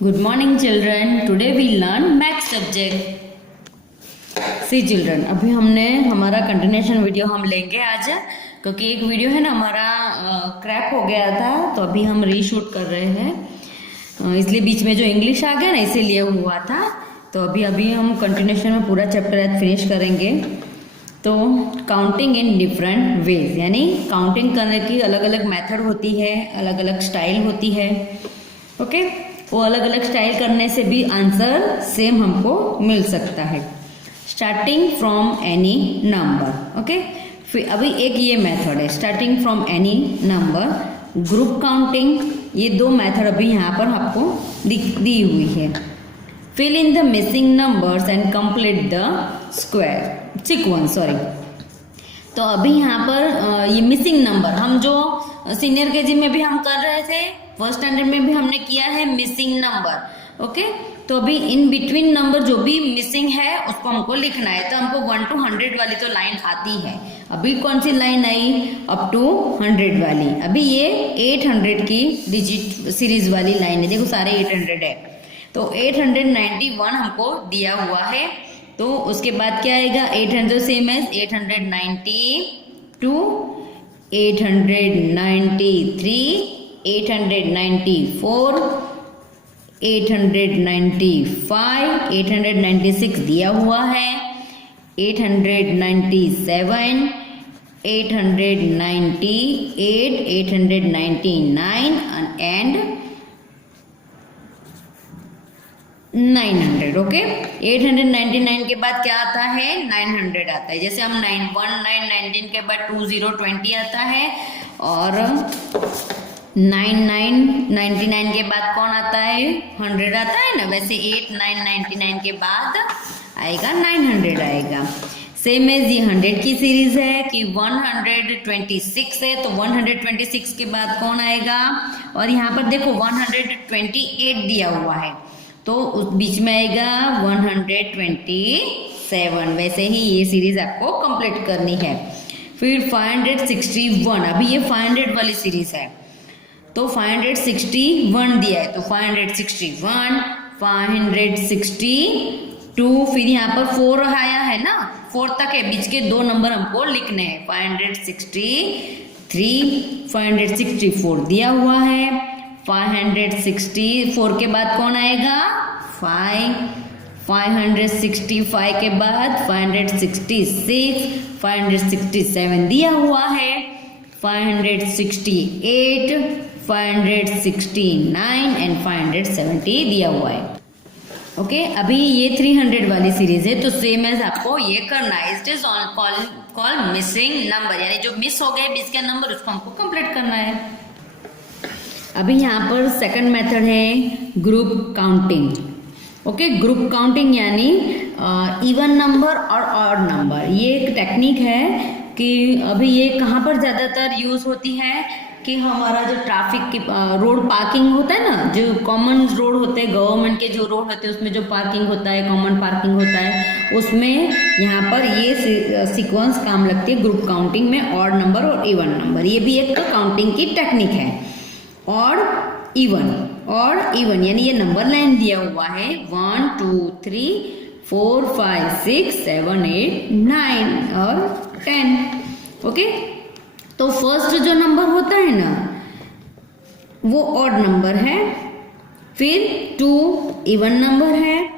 Good morning children. Today we learn math subject. See children, अभी हमने हमारा continuation video हम लेंगे आज, क्योंकि एक वीडियो है ना हमारा क्रैक हो गया था, तो अभी हम रीशूट कर रहे हैं, इसलिए बीच में जो इंग्लिश आ गया ना इसीलिए हुआ था। तो अभी हम कंटिन्यूशन में पूरा चैप्टर आज फिनिश करेंगे। तो काउंटिंग इन डिफरेंट वेज, यानी काउंटिंग करने की अलग अलग मेथड होती है, अलग अलग स्टाइल होती है। ओके, वो अलग अलग स्टाइल करने से भी आंसर सेम हमको मिल सकता है। Starting from any number. Okay, फिर अभी एक ये मेथड है starting from any number, group counting. ये दो मेथड अभी यहाँ पर आपको दी हुई है। Fill in the missing numbers and complete the square sequence. Sorry, तो अभी यहाँ पर ये मिसिंग नंबर हम जो सीनियर केजी में भी हम कर रहे थे, फर्स्ट स्टैंडर्ड में भी हमने किया है मिसिंग नंबर। ओके, तो अभी इन बिटवीन नंबर जो भी मिसिंग है उसको हमको लिखना है। तो हमको 1 to 100 वाली तो लाइन आती है। अभी कौन सी लाइन आई? अप टू 100 वाली। अभी ये 800 की डिजिट सीरीज वाली लाइन है, देखो सारे 800 है। तो 891 हमको दिया हुआ है, तो उसके बाद क्या आएगा? 800 सेम एज 892, 893, 894, 895, 896 दिया हुआ है, 897, 898, 899 एंड 900। ओके, 899 के बाद क्या आता है? 900 आता है। जैसे हम 19 के बाद 20 आता है, और 99 के बाद कौन आता है? 100 आता है ना। वैसे 8999 के बाद आएगा 900 आएगा। सेम एज ये 100 की सीरीज है कि 126 है, तो 126 के बाद कौन आएगा? और यहाँ पर देखो 128 दिया हुआ है, तो उस बीच में आएगा 127। वैसे ही ये सीरीज आपको कंप्लीट करनी है। फिर 561, अभी ये 500 वाली सीरीज है, तो 561 दिया है, तो 561, 562, फिर यहाँ पर 4 आया है ना, 4 तक है, बीच के 2 नंबर हमको लिखने हैं। 563, 564 दिया हुआ है। 564 के बाद कौन आएगा? 5, 565 के बाद 566, 567 दिया हुआ है। 568, 569 एंड 570 दिया हुआ है। ओके, अभी ये 300 वाली सीरीज है, तो सेम एज आपको ये करना है। It is call missing number, यानी जो मिस हो गए बीच का नंबर उसको हमको कंप्लीट करना है। अभी यहाँ पर सेकंड मेथड है group counting. Okay, group counting यानी इवन नंबर और ऑड नंबर। ये एक टेक्निक है कि अभी ये कहाँ पर ज़्यादातर यूज़ होती है कि हमारा जो ट्रैफिक की रोड पार्किंग होता है ना, जो कॉमन रोड होते हैं, गवर्नमेंट के जो रोड होते हैं उसमें जो पार्किंग होता है, कॉमन पार्किंग होता है, उसमें यहाँ पर ये सीक्वेंस काम लगती है ग्रुप काउंटिंग में, ऑड नंबर और इवन नंबर। ये भी एक काउंटिंग की टेक्निक है। और इवन यानी ये नंबर लाइन दिया हुआ है 1 2 3 4 5 6 7 8 9 और 10। ओके, तो फर्स्ट जो नंबर होता है ना वो ऑड नंबर है, फिर 2 इवन नंबर है,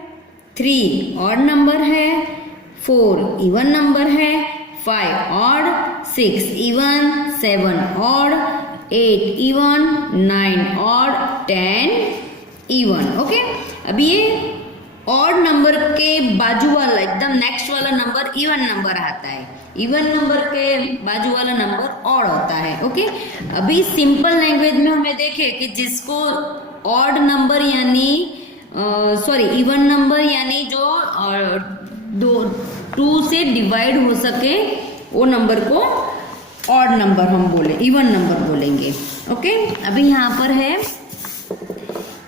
3 ऑड नंबर है, 4 इवन नंबर है, 5 odd, 6 even, 7 odd, 8 even, 9 odd, 10 even. Okay, अब ये ऑड नंबर के बाजू वाला एकदम नेक्स्ट वाला नंबर इवन नंबर आता है, इवन नंबर के बाजू वाला नंबर ऑड होता है। ओके, अभी सिंपल लैंग्वेज में हमें देखें कि जिसको ऑड नंबर यानी इवन नंबर यानी जो 2 से डिवाइड हो सके वो नंबर को ऑड नंबर हम बोले, इवन नंबर बोलेंगे। ओके, अभी यहाँ पर है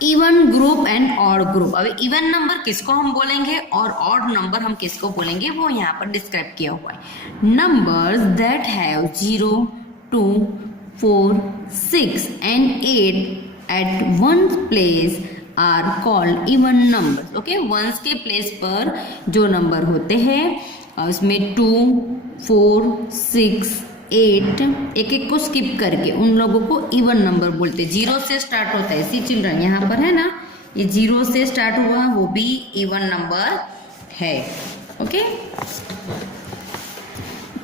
even group and odd group. अभी इवन नंबर किसको हम बोलेंगे और ऑड नंबर हम किसको बोलेंगे वो यहाँ पर डिस्क्राइब किया हुआ है। Numbers that have 0, 2, 4, 6 and 8 at one place are called even numbers. Okay, ones के प्लेस पर जो नंबर होते हैं उसमें 2, 4, 6, 8 एक एक को स्किप करके उन लोगों को इवन नंबर बोलते हैं। 0 से स्टार्ट होता है। सी चिल्ड्रन, यहाँ पर है ना, ये 0 से स्टार्ट हुआ, वो भी इवन नंबर है। ओके,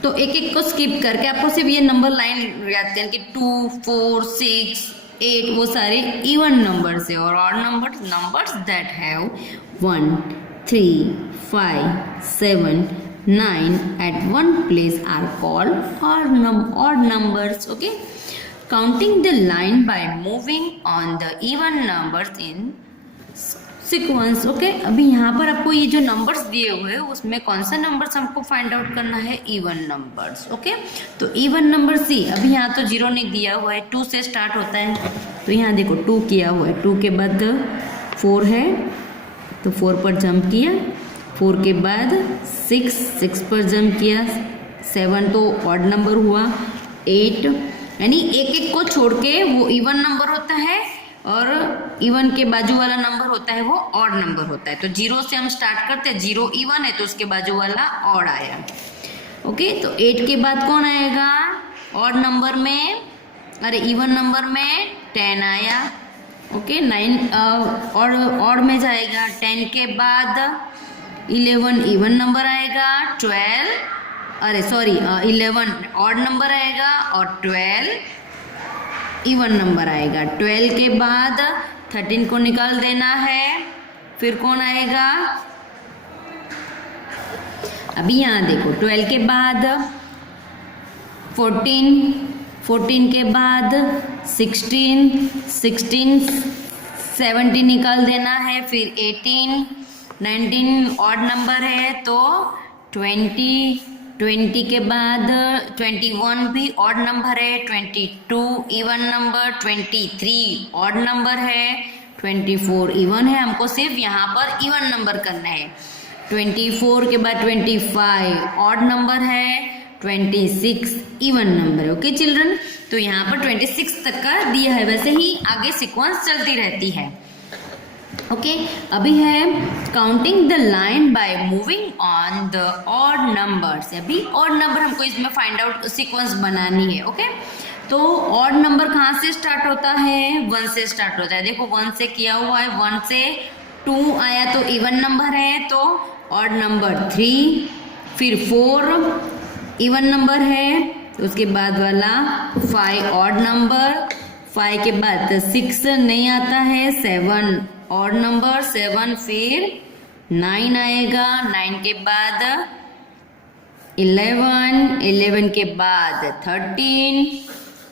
तो एक एक को स्किप करके आपको सिर्फ ये नंबर लाइन याद करनी कि 2, 4, 6, 8 वो सारे इवन नंबर्स है। और odd numbers that have 1, 3, 5, 7, 9 at one place are called odd numbers. Okay, counting the line by moving on the even numbers in sequence. Okay, अभी यहाँ पर आपको ये जो नंबर्स दिए हुए हैं उसमें कौन सा नंबर्स हमको फाइंड आउट करना है? Even numbers. ओके, तो इवन नंबर सी, अभी यहाँ तो 0 नहीं दिया हुआ है, 2 से स्टार्ट होता है, तो यहाँ देखो 2 किया हुआ है, 2 के बाद 4 है तो 4 पर जंप किया, 4 के बाद 6 पर जंप किया, 7 तो ऑड नंबर हुआ, 8 यानी एक एक को छोड़ के वो इवन नंबर होता है और इवन के बाजू वाला नंबर होता है वो ऑड नंबर होता है। तो 0 से हम स्टार्ट करते हैं, 0 इवन है तो उसके बाजू वाला ऑड आया। ओके, तो 8 के बाद कौन आएगा? ऑड नंबर में, अरे इवन नंबर में 10 आया। ओके, 9 ऑड में जाएगा, 10 के बाद 11 इवन नंबर आएगा, 11 ऑड नंबर आएगा और 12 इवन नंबर आएगा। 12 के बाद 13 को निकाल देना है, फिर कौन आएगा? अभी यहाँ देखो 12 के बाद 14 के बाद 16 17 निकाल देना है, फिर 18 19 ऑड नंबर है तो 20 के बाद 21 भी ऑड नंबर है, 22 इवन नंबर, 23 ऑड नंबर है, 24 इवन है। हमको सिर्फ यहाँ पर इवन नंबर करना है। 24 के बाद 25 ऑड नंबर है, 26 इवन नंबर है। ओके चिल्ड्रन, तो यहाँ पर 26 तक का दिया है, वैसे ही आगे सीक्वेंस चलती रहती है। ओके, अभी है counting the line by moving on the odd numbers. अभी ऑड नंबर हमको इसमें फाइंड आउट सीक्वेंस बनानी है। ओके, तो ऑड नंबर कहाँ से स्टार्ट होता है? 1 से स्टार्ट होता है। देखो 1 से किया हुआ है, 1 से 2 आया तो इवन नंबर है, तो ऑड नंबर 3, फिर 4 इवन नंबर है, तो उसके बाद वाला 5 ऑड नंबर, 5 के बाद 6 नहीं आता है, 7 ऑड नंबर, 7 फिर 9 आएगा, 9 के बाद 11 के बाद 13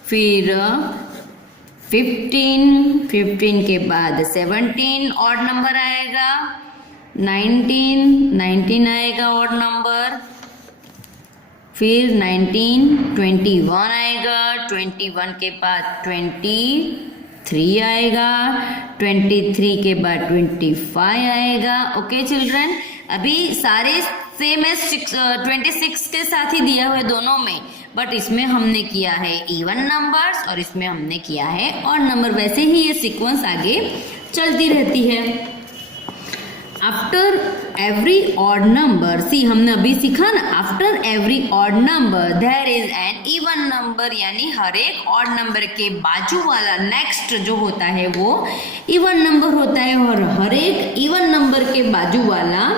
फिर 15 के बाद 17 ऑड नंबर आएगा, 19 आएगा ऑड नंबर, फिर 21 आएगा, 21 के बाद 23 आएगा, 23 के बाद 25 आएगा। ओके चिल्ड्रन, अभी सारे सेम है, 26 के साथ ही दिया हुआ है दोनों में, बट इसमें हमने किया है इवन नंबर्स और इसमें हमने किया है ऑड नंबर। वैसे ही ये सीक्वेंस आगे चलती रहती है। After every odd number, see हमने अभी सीखा ना, after every odd number there is an even number, यानी हर एक ऑड नंबर के बाजू वाला नेक्स्ट जो होता है वो इवन नंबर होता है, और हर एक इवन नंबर के बाजू वाला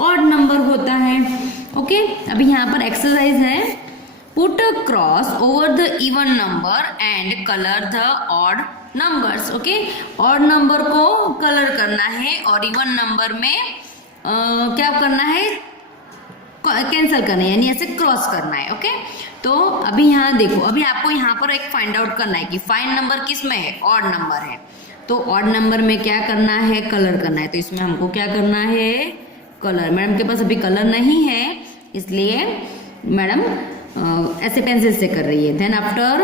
ऑड नंबर होता है। ओके, अभी यहाँ पर एक्सरसाइज है, put a cross over the even number and colour the odd numbers. Okay, odd number को कलर करना है और इवन नंबर में क्या करना है? कैंसिल करना है, यानी ऐसे क्रॉस करना है। ओके, तो अभी यहाँ देखो, अभी आपको यहाँ पर एक फाइंड आउट करना है कि फाइन नंबर किस में है? ऑड नंबर है। तो ऑड नंबर में क्या करना है? कलर करना है। तो इसमें हमको क्या करना है? कलर। मैडम के पास अभी कलर नहीं है, इसलिए मैडम ऐसे पेंसिल से कर रही है। देन आफ्टर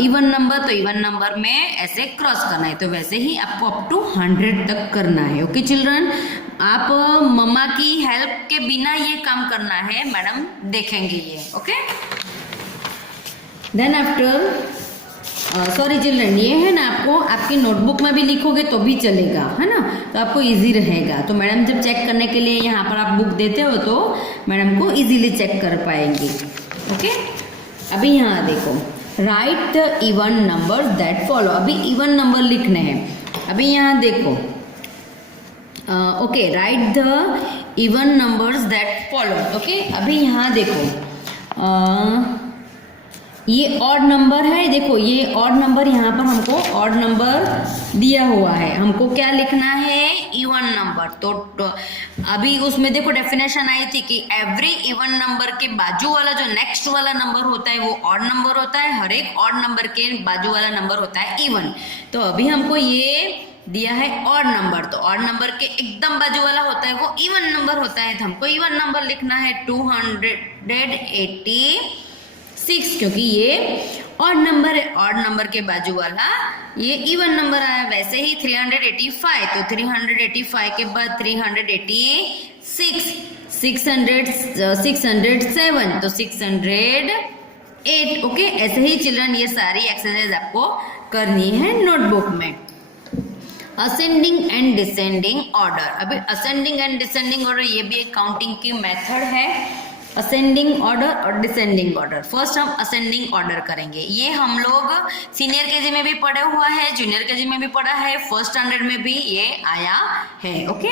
इवन नंबर, तो इवन नंबर में ऐसे क्रॉस करना है। तो वैसे ही आपको अप टू 100 तक करना है। ओके चिल्ड्रन, आप मम्मा की हेल्प के बिना ये काम करना है, मैडम देखेंगे ये। Okay, then after sorry children, ये है ना आपको आपकी नोटबुक में भी लिखोगे तो भी चलेगा, है ना, तो आपको इजी रहेगा। तो मैडम जब चेक करने के लिए यहाँ पर आप बुक देते हो तो मैडम को इजीली चेक कर पाएंगी। ओके, अभी यहाँ देखो, right the even number that follow. अभी इवन नंबर लिखने हैं। अभी यहाँ देखो, okay, right the even numbers that follow. Okay, अभी यहाँ देखो, ये ऑड नंबर है, देखो ये ऑड नंबर, यहाँ पर हमको ऑड नंबर दिया हुआ है, हमको क्या लिखना है, इवन नंबर। तो अभी उसमें देखो डेफिनेशन आई थी कि एवरी इवन नंबर के बाजू वाला जो नेक्स्ट वाला नंबर होता है वो ऑड नंबर होता है, हर एक ऑड नंबर के बाजू वाला नंबर होता है इवन। तो अभी हमको ये दिया है ऑड नंबर, तो ऑड नंबर के एकदम बाजू वाला होता है वो इवन नंबर होता है, तो हमको इवन नंबर लिखना है 286, क्योंकि ये ऑड नंबर है, ऑड नंबर के बाजू वाला ये इवन नंबर आया। वैसे ही 385, तो 385 के बाद 386, 607, तो 608। ओके, ऐसे ही चिल्ड्रन ये सारी एक्सरसाइज आपको करनी है नोटबुक में। Ascending and descending order. अभी असेंडिंग एंड डिसेंडिंग ऑर्डर ये भी एक काउंटिंग की मेथड है, असेंडिंग ऑर्डर और डिसेंडिंग ऑर्डर। फर्स्ट हम असेंडिंग ऑर्डर करेंगे। ये हम लोग सीनियर केजी में भी पढ़ा हुआ है, जूनियर केजी में भी पढ़ा है, फर्स्ट स्टैंडर्ड में भी ये आया है। Okay,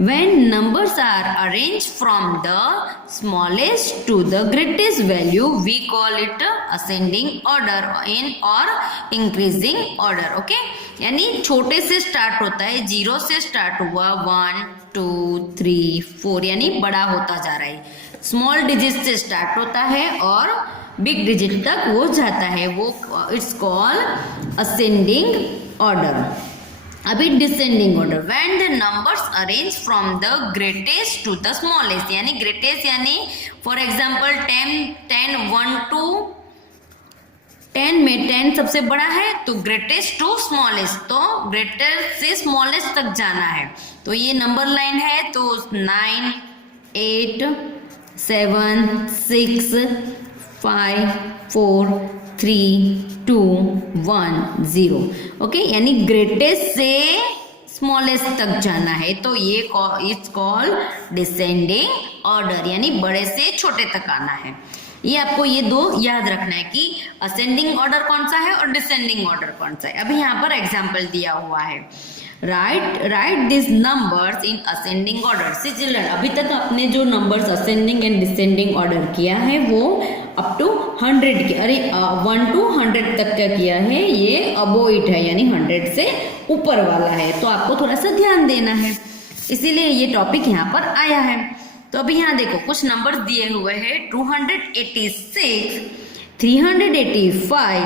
when numbers are arranged from the smallest to the greatest value we call it ascending order in or increasing order. okay, यानी छोटे से स्टार्ट होता है, 0 से स्टार्ट हुआ, 1 2 3 4 यानी बड़ा होता जा रहा है, स्मॉल डिजिट से स्टार्ट होता है और बिग डिजिट तक वो जाता है, वो इट्स कॉल्ड असेंडिंग ऑर्डर। अभी descending order, when the numbers arrange from the greatest to the smallest, यानी ग्रेटेस्ट यानी फॉर एग्जांपल 10 1 to 10 में 10 सबसे बड़ा है, तो ग्रेटेस्ट टू स्मॉलेस्ट, तो ग्रेटेस्ट से स्मॉलेस्ट तक जाना है। तो ये नंबर लाइन है, तो 9 8 7 6 5 4 3 2 1 0। ओके, यानी ग्रेटेस्ट से स्मॉलेस्ट तक जाना है, तो ये इट्स कॉल्ड डिसेंडिंग ऑर्डर, यानी बड़े से छोटे तक आना है। ये आपको ये दो याद रखना है कि असेंडिंग ऑर्डर कौन सा है और डिसेंडिंग ऑर्डर कौन सा है। अभी यहाँ पर एग्जाम्पल दिया हुआ है, write this numbers in ascending order. See children, अभी तक आपने जो numbers ascending and descending order किया है वो अप टू 100 के, अरे 1 to 100 तक का किया है, ये अबोव इट है, यानी 100 से ऊपर वाला है, तो आपको थोड़ा सा ध्यान देना है, इसीलिए ये टॉपिक यहाँ पर आया है। तो अभी यहाँ देखो कुछ नंबर्स दिए हुए हैं, 286, 385,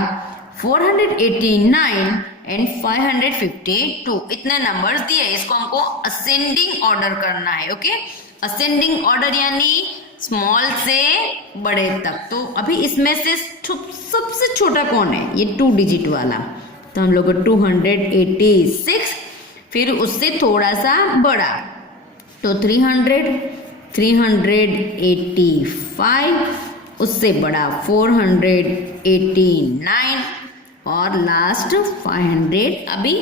489 एंड 552, इतने नंबर्स दिए, इसको हमको असेंडिंग ऑर्डर करना है। ओके, असेंडिंग ऑर्डर यानी स्मॉल से बड़े तक। तो अभी इसमें से सबसे छोटा कौन है, ये 2 डिजिट वाला, तो हम लोग 286, फिर उससे थोड़ा सा बड़ा तो 300, 385, उससे बड़ा 489 और लास्ट 500, अभी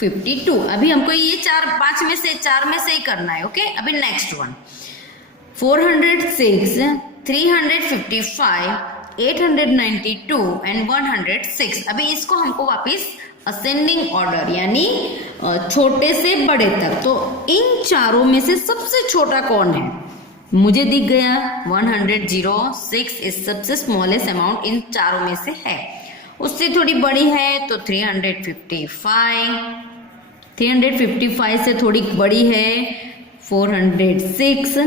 52। अभी हमको ये 4 में से ही करना है। ओके, अभी नेक्स्ट वन 406, 355, 892 एंड 106। अभी इसको हमको वापस असेंडिंग ऑर्डर यानी छोटे से बड़े तक, तो इन चारों में से सबसे छोटा कौन है, मुझे दिख गया 106 इस सबसे स्मॉलेस्ट अमाउंट इन चारों में से है। उससे थोड़ी बड़ी है तो 355 से थोड़ी बड़ी है 406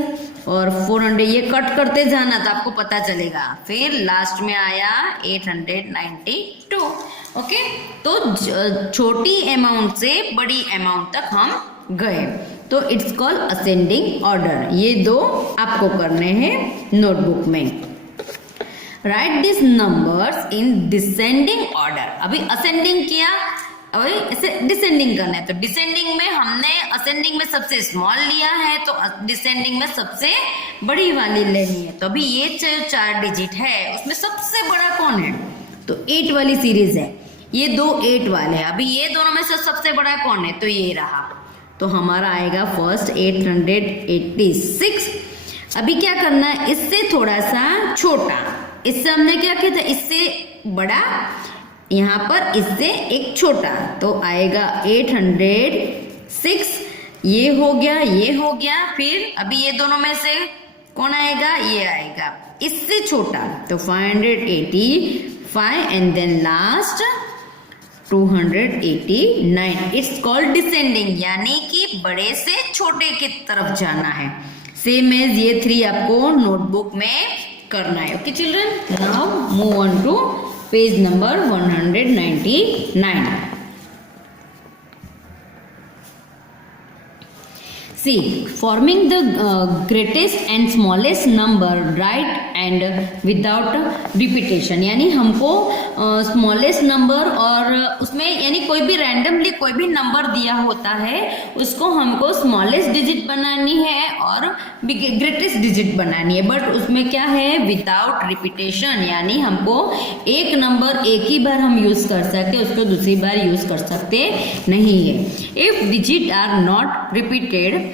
और 400, ये कट करते जाना तो आपको पता चलेगा। फिर लास्ट में आया 892। ओके, तो छोटी अमाउंट से बड़ी अमाउंट तक हम गए, तो इट्स कॉल्ड असेंडिंग ऑर्डर। ये दो आपको करने हैं नोटबुक में। Right this numbers in descending order. अभी असेंडिंग किया, अभी इसे डिसेंडिंग करना है, तो डिसेंडिंग में हमने असेंडिंग में सबसे स्मॉल लिया है, तो डिसेंडिंग में सबसे बड़ी वाली लेनी है। तो अभी ये 4 डिजिट है, उसमें सबसे बड़ा कौन है, तो 8 वाली सीरीज है, ये दो 8 वाले हैं। अभी ये दोनों में से सबसे बड़ा कौन है, तो ये रहा, तो हमारा आएगा फर्स्ट 886। अभी क्या करना है, इससे थोड़ा सा छोटा, इससे हमने क्या किया था, इससे बड़ा, यहाँ पर इससे एक छोटा, तो आएगा 806। ये हो गया, ये हो गया। फिर अभी ये दोनों में से कौन आएगा, ये आएगा, इससे छोटा, तो 585 and then last 289। It's called descending, यानी कि बड़े से छोटे की तरफ जाना है। सेम एज ये 3 आपको नोटबुक में करना है। Okay children, now move on to page number 199। See, forming the greatest and smallest number right and without repetition, यानी हमको स्मॉलेस्ट नंबर और उसमें यानी कोई भी रैंडमली कोई भी नंबर दिया होता है उसको हमको स्मॉलेस्ट डिजिट बनानी है और ग्रेटेस्ट डिजिट बनानी है, बट उसमें क्या है, विदाउट रिपीटेशन, यानी हमको एक नंबर एक ही बार हम यूज कर सकते, उसको दूसरी बार यूज कर सकते नहीं है। If digit are not repeated,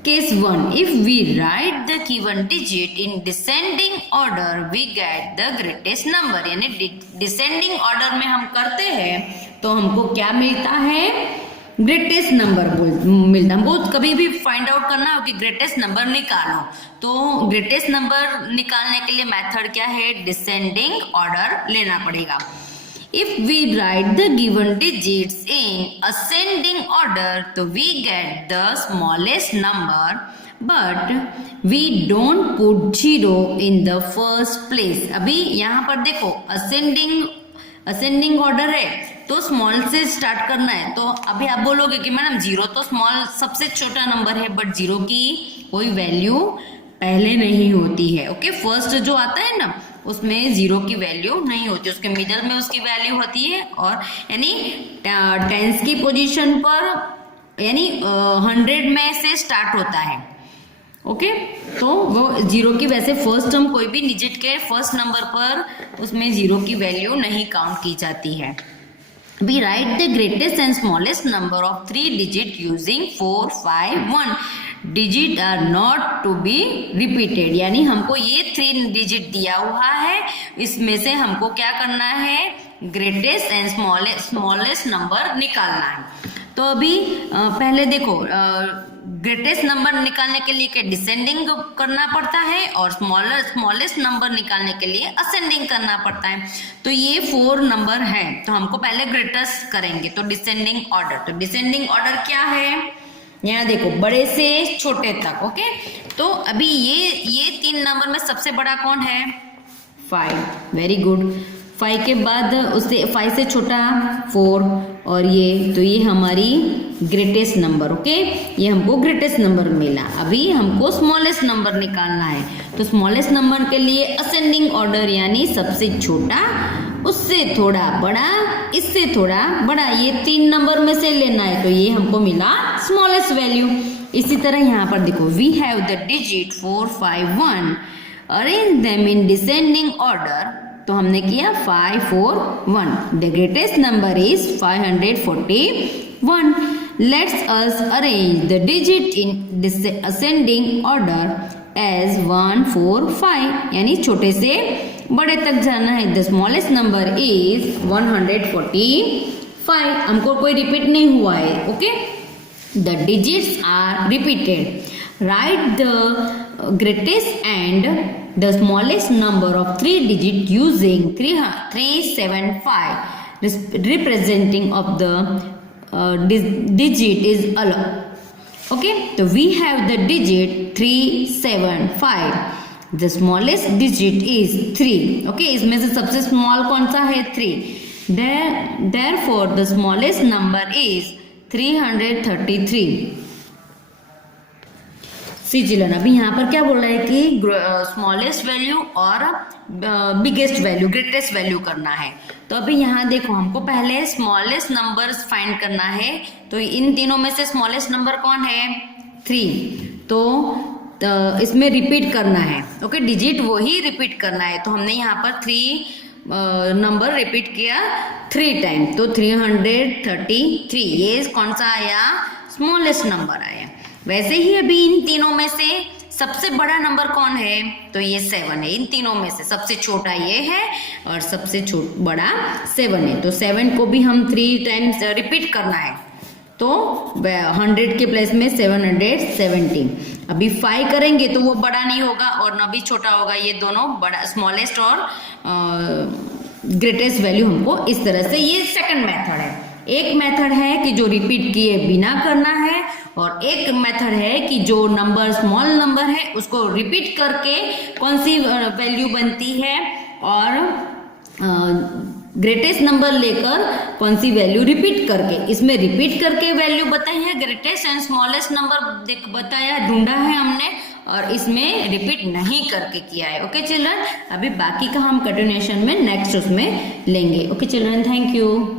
Case 1, if we write the given digit in descending order, we get the greatest number, यानी descending order में हम करते हैं तो हमको क्या मिलता है, ग्रेटेस्ट नंबर मिलता है। हमको कभी भी फाइंड आउट करना हो कि ग्रेटेस्ट नंबर निकालो, तो ग्रेटेस्ट नंबर निकालने के लिए मेथड क्या है, डिसेंडिंग ऑर्डर लेना पड़ेगा। If we write the given digits in ascending order, तो we get the smallest number, but we don't put 0 in the first place. अभी यहाँ पर देखो ascending order है तो स्मॉल से स्टार्ट करना है, तो अभी आप बोलोगे कि मैडम 0 तो स्मॉल सबसे छोटा नंबर है, बट 0 की कोई वैल्यू पहले नहीं होती है। ओके, फर्स्ट जो आता है ना उसमें 0 की वैल्यू नहीं होती, उसके मिडल में उसकी वैल्यू होती है, और यानी टेंस की पोजीशन पर यानी 100 में से स्टार्ट होता है। ओके, तो वो 0 की वैसे फर्स्ट हम कोई भी डिजिट के फर्स्ट नंबर पर उसमें 0 की वैल्यू नहीं काउंट की जाती है। We write the greatest and smallest number of 3 digit using 4, 5, 1. Digit are not to be repeated, यानी हमको ये 3 डिजिट दिया हुआ है, इसमें से हमको क्या करना है, ग्रेटेस्ट एंड स्मॉलेस्ट नंबर निकालना है। तो अभी पहले देखो, ग्रेटेस्ट नंबर निकालने के लिए क्या डिसेंडिंग करना पड़ता है, और स्मॉलेस्ट नंबर निकालने के लिए असेंडिंग करना पड़ता है। तो ये 4 नंबर है, तो हमको पहले ग्रेटेस्ट करेंगे, तो डिसेंडिंग ऑर्डर। तो डिसेंडिंग ऑर्डर क्या है, यहाँ देखो, बड़े से छोटे तक। ओके, तो अभी ये 3 नंबर में सबसे बड़ा कौन है, 5। Very good. 5 के बाद उससे 5 से छोटा 4, और ये, तो ये हमारी ग्रेटेस्ट नंबर। ओके, ये हमको ग्रेटेस्ट नंबर मिला। अभी हमको स्मॉलेस्ट नंबर निकालना है, तो स्मॉलेस्ट नंबर के लिए असेंडिंग ऑर्डर, यानी सबसे छोटा, उससे थोड़ा बड़ा, इससे थोड़ा बड़ा, ये 3 नंबर में से लेना है, तो ये हमको मिला स्मॉलेस्ट वैल्यू। इसी तरह यहाँ पर देखो, we have the digit 4, 5, 1, arrange them in descending order, तो हमने किया 5, 4, 1। The greatest number is 541। Let's us arrange the digit in ascending order as 1, 4, 5, यानी छोटे से बड़े तक जाना है। The smallest number is 145। हमको कोई रिपीट नहीं हुआ है। Okay, the digits are repeated. Write the greatest and the smallest number of 3 digit using 375 representing of the digit is अलग। ओके, तो we have the digit 375, the smallest digit is 3। Okay, इसमें से सबसे small कौन सा है, 3। therefore the smallest number is 333। See children, अभी यहाँ पर क्या बोल रहा है कि स्मॉलेस्ट वैल्यू और बिगेस्ट वैल्यू, ग्रेटेस्ट वैल्यू करना है। तो अभी यहाँ देखो, हमको पहले स्मॉलेस्ट नंबर फाइंड करना है, तो इन तीनों में से स्मॉलेस्ट नंबर कौन है, 3। तो इसमें रिपीट करना है। ओके, डिजिट वो ही रिपीट करना है, तो हमने यहाँ पर 3 नंबर रिपीट किया 3 टाइम, तो 333 ये कौन सा आया, स्मॉलेस्ट नंबर आया। वैसे ही अभी इन तीनों में से सबसे बड़ा नंबर कौन है, तो ये 7 है। इन तीनों में से सबसे छोटा ये है और सबसे बड़ा 7 है। तो 7 को भी हम 3 टाइम्स रिपीट करना है, तो 100 के प्लेस में 770। अभी 5 करेंगे तो वो बड़ा नहीं होगा और ना भी छोटा होगा, ये दोनों बड़ा, स्मॉलेस्ट और ग्रेटेस्ट वैल्यू हमको इस तरह से, ये सेकंड मेथड है। एक मेथड है कि जो रिपीट किए बिना करना है, और एक मेथड है कि जो नंबर स्मॉल नंबर है उसको रिपीट करके कौन सी वैल्यू बनती है, और ग्रेटेस्ट नंबर लेकर कौन सी वैल्यू रिपीट करके, इसमें रिपीट करके वैल्यू बताई है, ग्रेटेस्ट एंड स्मॉलेस्ट नंबर बताया, ढूंढा है हमने, और इसमें रिपीट नहीं करके किया है। ओके चिल्ड्रन, अभी बाकी का हम कंटिन्यूएशन में नेक्स्ट उसमें लेंगे। Okay children, thank you.